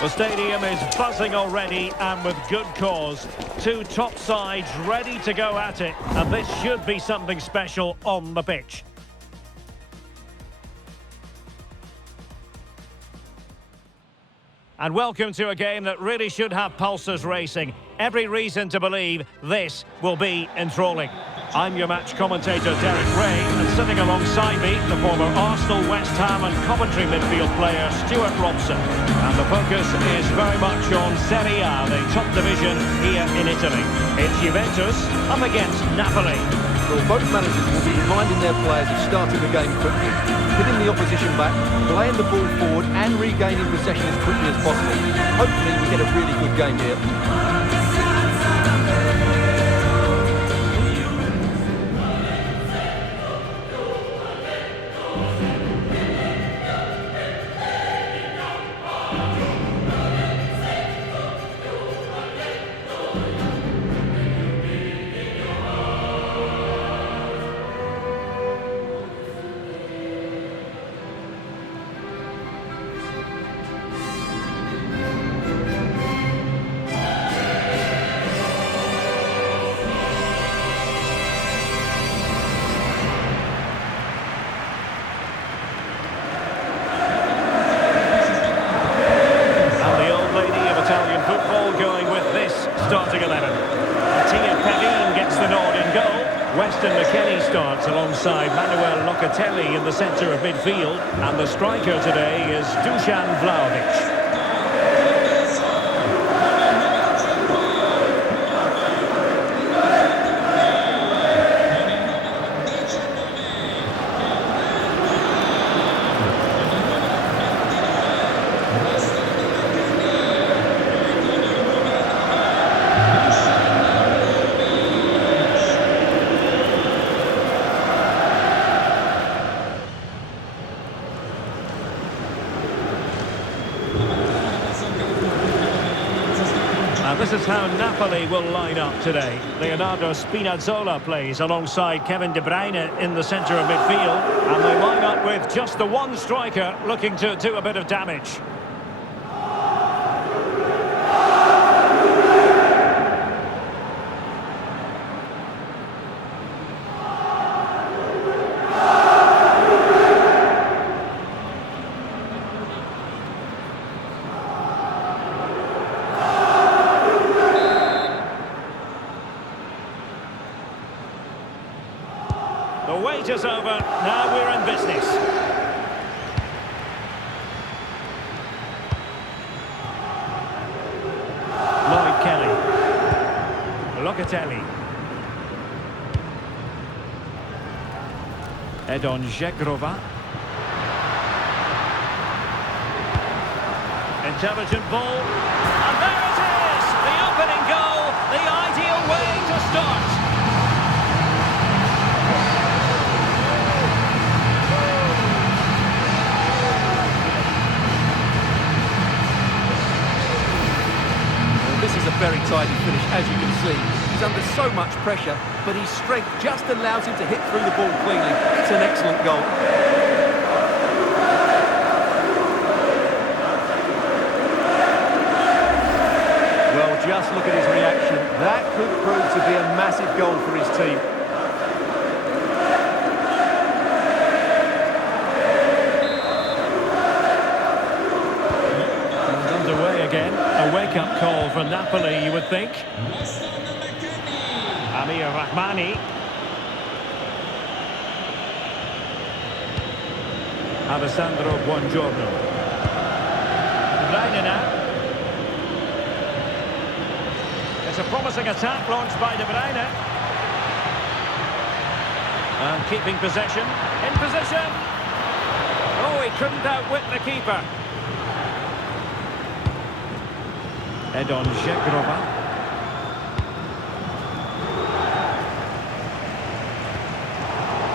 The stadium is buzzing already, and with good cause. Two top sides ready to go at it, and this should be something special on the pitch. And welcome to a game that really should have pulses racing. Every reason to believe this will be enthralling. I'm your match commentator, Derek Ray, and sitting alongside me, the former Arsenal, West Ham and Coventry midfield player, Stuart Robson. And the focus is very much on Serie A, the top division here in Italy. It's Juventus up against Napoli. Well, both managers will be reminding their players of starting the game quickly, hitting the opposition back, playing the ball forward and regaining possession as quickly as possible. Hopefully we get a really good game here. Starting 11. Gets the nod in goal. Weston McKennie starts alongside Manuel Locatelli in the centre of midfield. And the striker today is Dusan Vlahovic. This is how Napoli will line up today. Leonardo Spinazzola plays alongside Kevin De Bruyne in the centre of midfield. And they line up with just the one striker looking to do a bit of damage. The wait is over, now we're in business. Lloyd Kelly. Locatelli. Edon Žegrova. Intelligent ball. And there it is! The opening goal, the ideal way to start. This is a very tidy finish, as you can see. He's under so much pressure, but his strength just allows him to hit through the ball cleanly. It's an excellent goal. Well, just look at his reaction. That could prove to be a massive goal for his team. Again, a wake-up call for Napoli, you would think. Amir Rahmani. Alessandro Buongiorno. De Bruyne now. It's a promising attack launched by De Bruyne. And keeping possession. In position. Oh, he couldn't outwit the keeper. Edon Žegrova.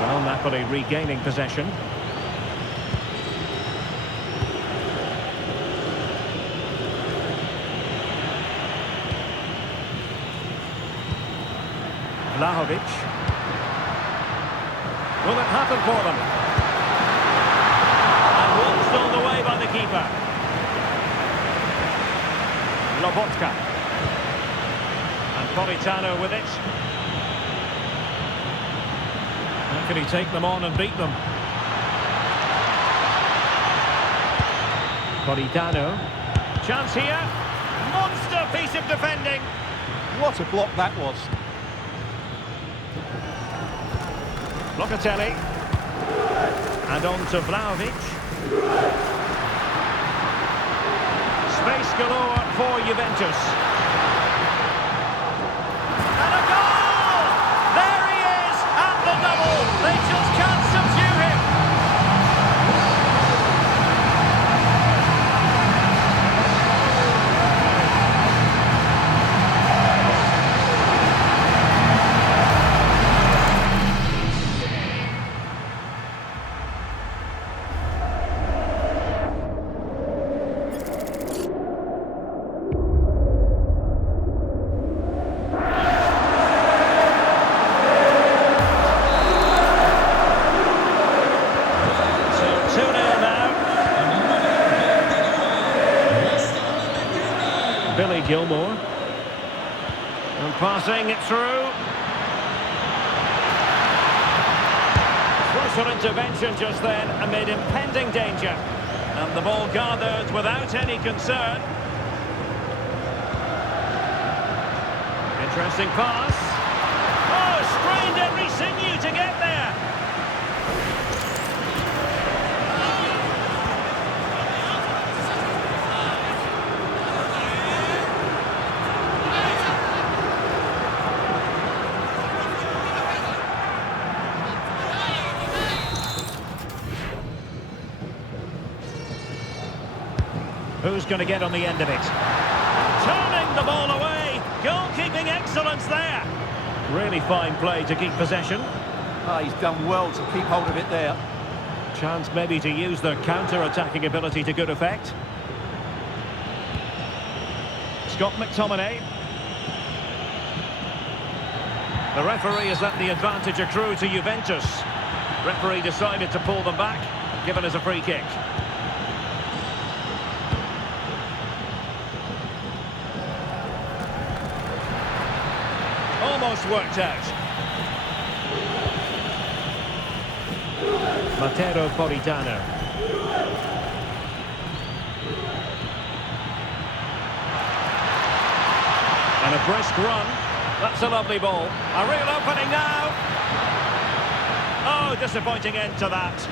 Well, Napoli regaining possession. Vlahovic. Will it happen for them? And watched all the way by the keeper. Lobotka. And Politano with it. How can he take them on and beat them? Politano. Chance here. Monster piece of defending. What a block that was. Locatelli. And on to Vlahovic. Space galore for Juventus. And a goal! There he is at the double. They just can't subdue him. Gilmore. And passing it through. Crucial intervention just then amid impending danger. And the ball gathered without any concern. Interesting pass. Oh, strained every sinew to get there. Who's going to get on the end of it? Turning the ball away. Goalkeeping excellence there. Really fine play to keep possession. Oh, he's done well to keep hold of it there. Chance maybe to use their counter-attacking ability to good effect. Scott McTominay. The referee has let the advantage accrue to Juventus. Referee decided to pull them back, given as a free kick. Almost worked out. Matteo Politano. And a brisk run. That's a lovely ball. A real opening now. Oh, disappointing end to that.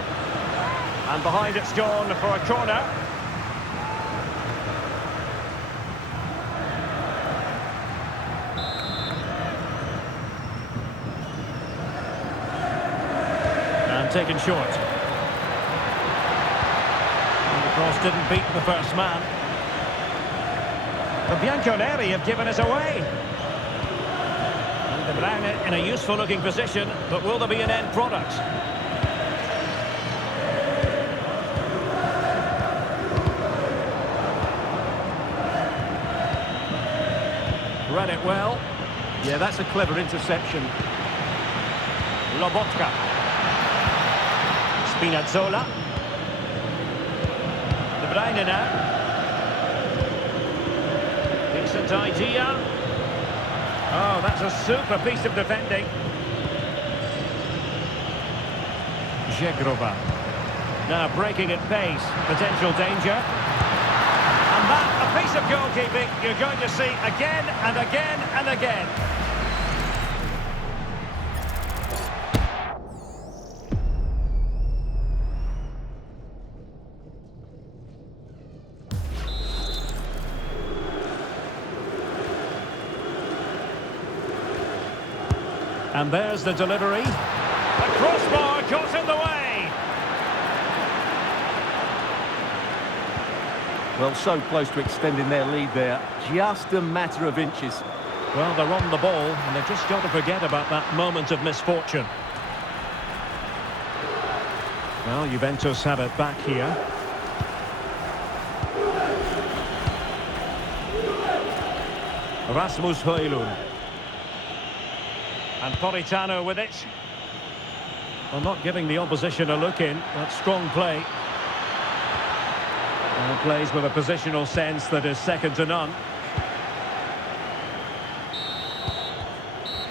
And behind it's gone for a corner. Taken short. And the cross didn't beat the first man. The Bianconeri have given us away. And De Bruyne in a useful looking position, but will there be an end product? Read it well. Yeah, that's a clever interception. Lobotka. Spinazzola. De Bruyne now. Decent idea. Oh, that's a super piece of defending. Zegrova. Now breaking at pace. Potential danger. And that, a piece of goalkeeping you're going to see again and again and again. And there's the delivery. The crossbar got in the way. Well, so close to extending their lead there. Just a matter of inches. Well, they're on the ball, and they've just got to forget about that moment of misfortune. Well, Juventus have it back here. Rasmus Højlund. And Politano with it. Well, not giving the opposition a look in. That's strong play. And plays with a positional sense that is second to none.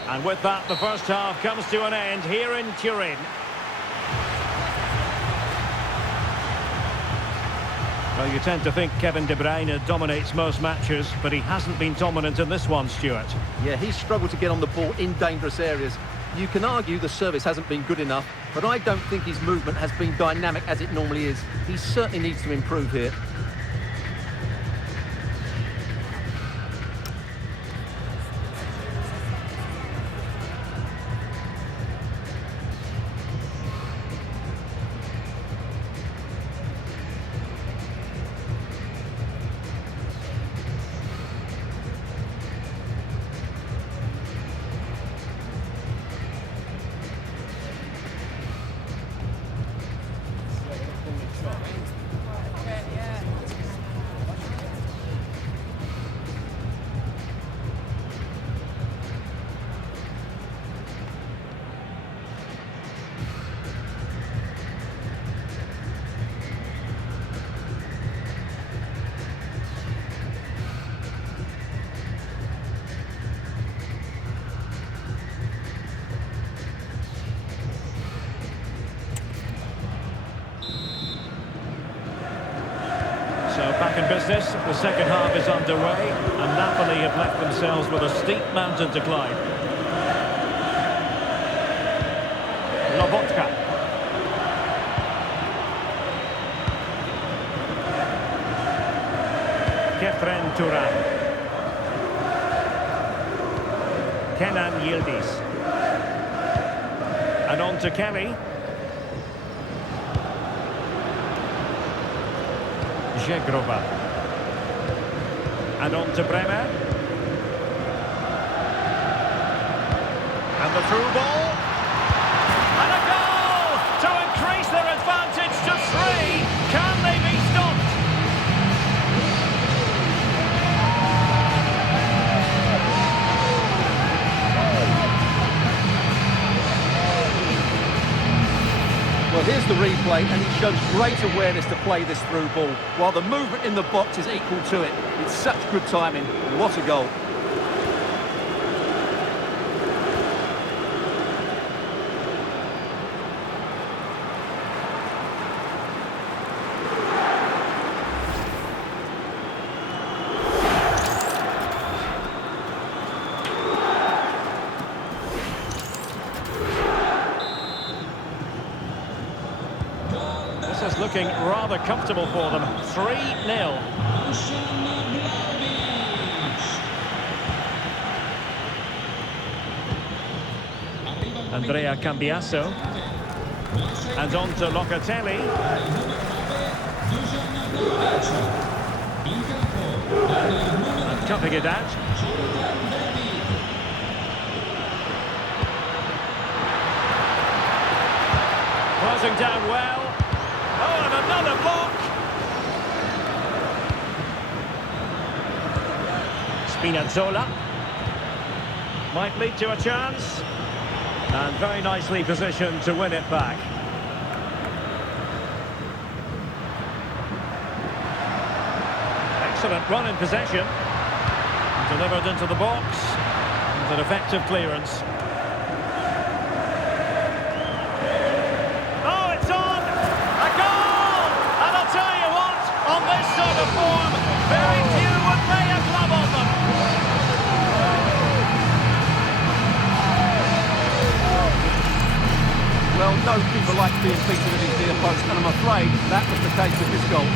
And with that, the first half comes to an end here in Turin. Well, you tend to think Kevin De Bruyne dominates most matches, but he hasn't been dominant in this one, Stuart. Yeah, he's struggled to get on the ball in dangerous areas. You can argue the service hasn't been good enough, but I don't think his movement has been dynamic as it normally is. He certainly needs to improve here. So back in business, the second half is underway, and Napoli have left themselves with a steep mountain to climb. Lobotka. Kefren Turan. Kenan Yildiz. And on to Kelly. Żegrova. And on to Bremer. And the through ball. And a goal to increase their advantage to 3. Can they be stopped? Well, here's the replay, and it shows great awareness to play this through ball, while the movement in the box is equal to it. It's such good timing. What a goal. This is looking rather comfortable for them. 3-0. Andrea Cambiasso. And on to Locatelli. And cutting it out. Closing down well. Oh, and another block. Spinazzola. Might lead to a chance. And very nicely positioned to win it back. Excellent run in possession. Delivered into the box. With an effective clearance. Oh, it's on! A goal! And I'll tell you what, on this sort of form, very few would lay a glove on them. Well, no keeper likes being beaten at his near post, and I'm afraid that was the case with this goal.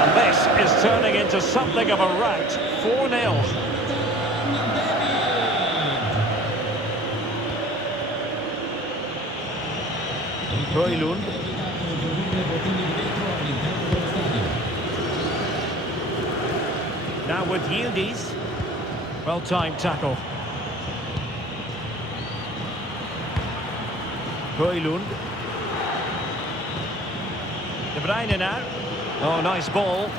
And this is turning into something of a rout. 4-0. Højlund. Now with Yildiz. Well-timed tackle. Højlund. De Bruyne now. Oh, nice ball.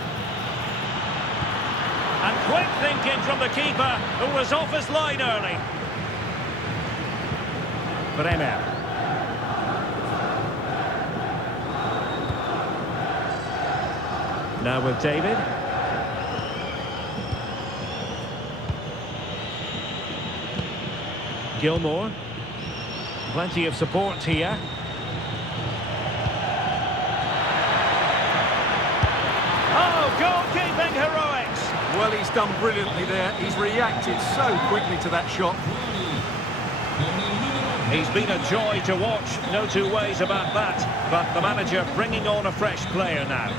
And quick thinking from the keeper, who was off his line early. Bremer. Now with David. Gilmore. Plenty of support here. Oh, goalkeeping heroics! Well, he's done brilliantly there. He's reacted so quickly to that shot. He's been a joy to watch, no two ways about that. But the manager bringing on a fresh player now.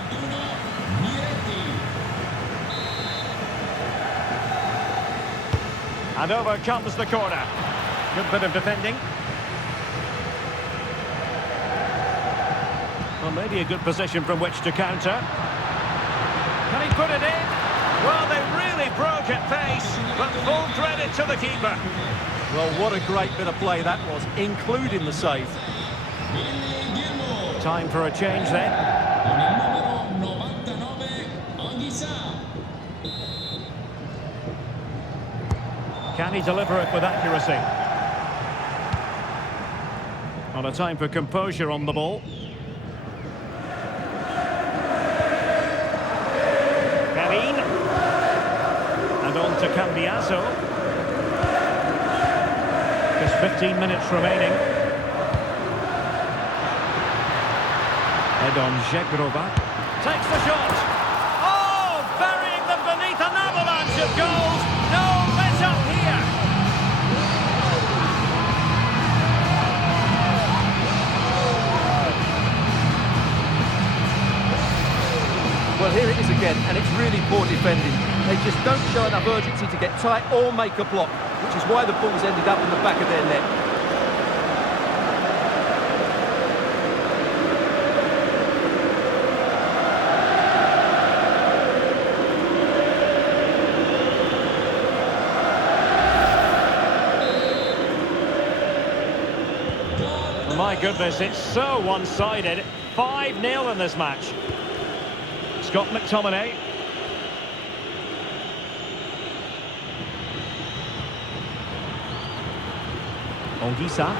And over comes the corner. Good bit of defending. Well, maybe a good position from which to counter. Can he put it in? Well, they really broke at pace, but full credit to the keeper. Well, what a great bit of play that was, including the save. Time for a change then. Can he deliver it with accuracy? On a time for composure on the ball. Perin. And on to Cambiaso. Just 15 minutes remaining. Edon Žegrova takes the shot. Oh, burying them beneath an avalanche of goals. No let up here. Well, here it is again, and it's really poor defending. They just don't show enough urgency to get tight or make a block, which is why the ball's ended up in the back of their net. My goodness, it's so one-sided. 5-0 in this match. Scott McTominay. Anguissa.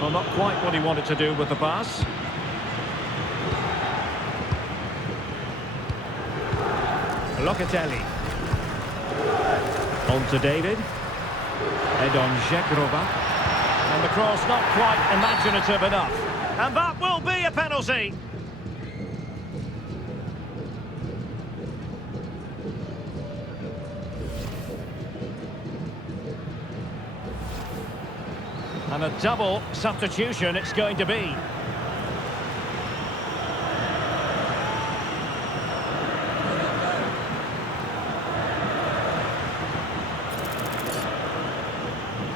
Well, not quite what he wanted to do with the pass. Locatelli. On to David. Edon Žegrova. And the cross not quite imaginative enough. And that will be a penalty. And a double substitution it's going to be.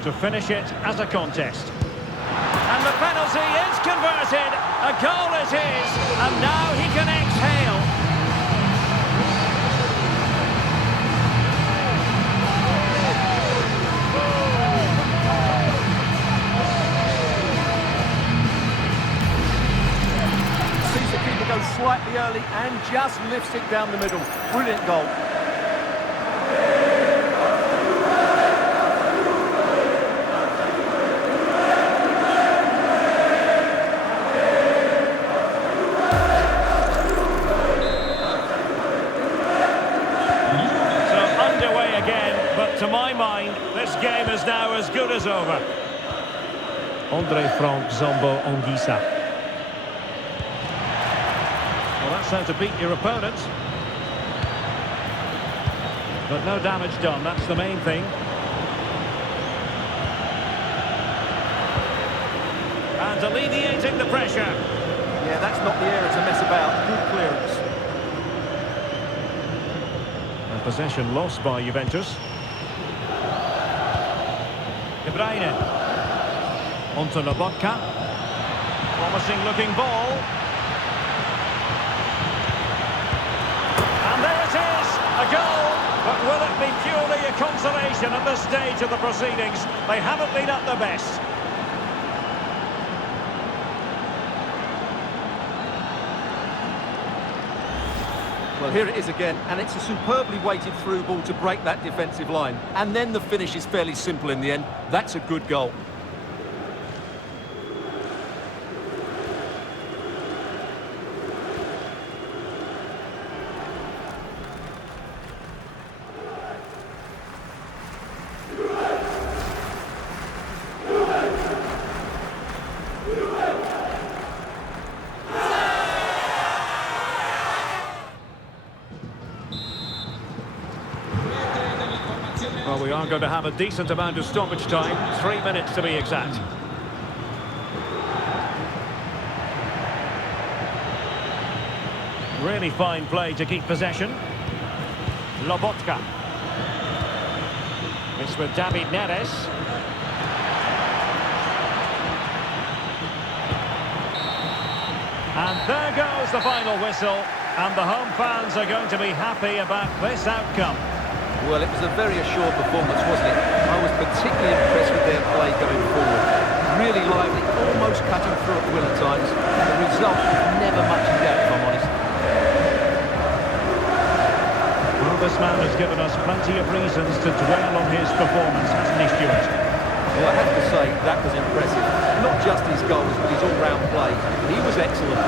To finish it as a contest. And the penalty is converted. A goal is his. And now he can exhale. Sees the keeper go slightly early and just lifts it down the middle. Brilliant goal. To my mind, this game is now as good as over. Andre Frank Zombo Anguissa. Well, that's how to beat your opponent. But no damage done, that's the main thing. And alleviating the pressure. Yeah, that's not the area to mess about. Good clearance. And possession lost by Juventus. De Bruyne. Onto Lobotka. Promising looking ball. And there it is! A goal! But will it be purely a consolation at this stage of the proceedings? They haven't been at their best. Well, here it is again, and it's a superbly weighted through ball to break that defensive line. And then the finish is fairly simple in the end. That's a good goal. going to have a decent amount of stoppage time, 3 minutes to be exact. Really fine play to keep possession. Lobotka. It's with David Neres. And there goes the final whistle. And the home fans are going to be happy about this outcome. Well, it was a very assured performance, wasn't it? I was particularly impressed with their play going forward. Really lively, almost cutting through at will at times. The result, never much in doubt, if I'm honest. Well, this man has given us plenty of reasons to dwell on his performance, hasn't he, Stuart? Well, I have to say, that was impressive. Not just his goals, but his all-round play. He was excellent.